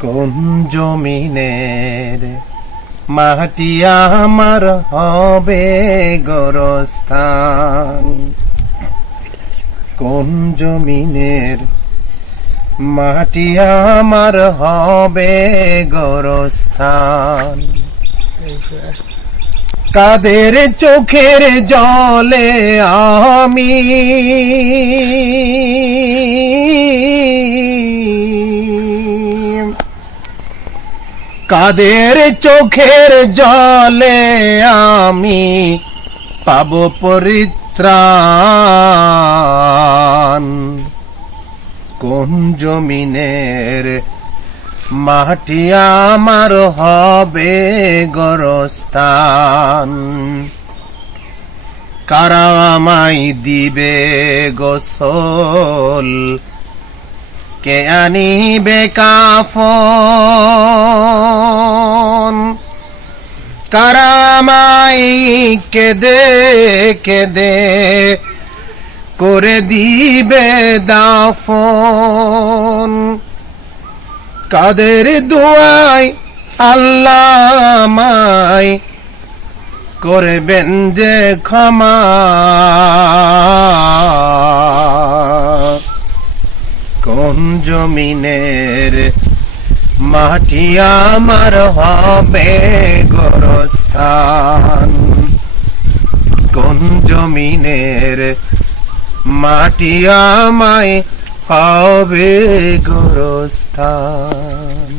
কোন জমিনের মাটি আমার হবে গোরস্থান? কোন জমিনের মাটি আমার হবে গোরস্থান? কাদের চোখের জলে আমি কাদের চোখের জলে আমি পাব পরিত্রাণ? কোন জমিনের মাটি আমার হবে গোরস্থান? কারা আমায় দিবে গোসল? কে আনিবে কাফন? কারা আমায় কেঁদে কেঁদে করে দিবে দাফন? কাদের দুয়ায় আল্লাহ আমায় করবেন যে ক্ষমা? কোন জমিনের মাটি আমার হবে গোরস্থান? কোন জমিনের মাটি আমায় হবে গোরস্থান?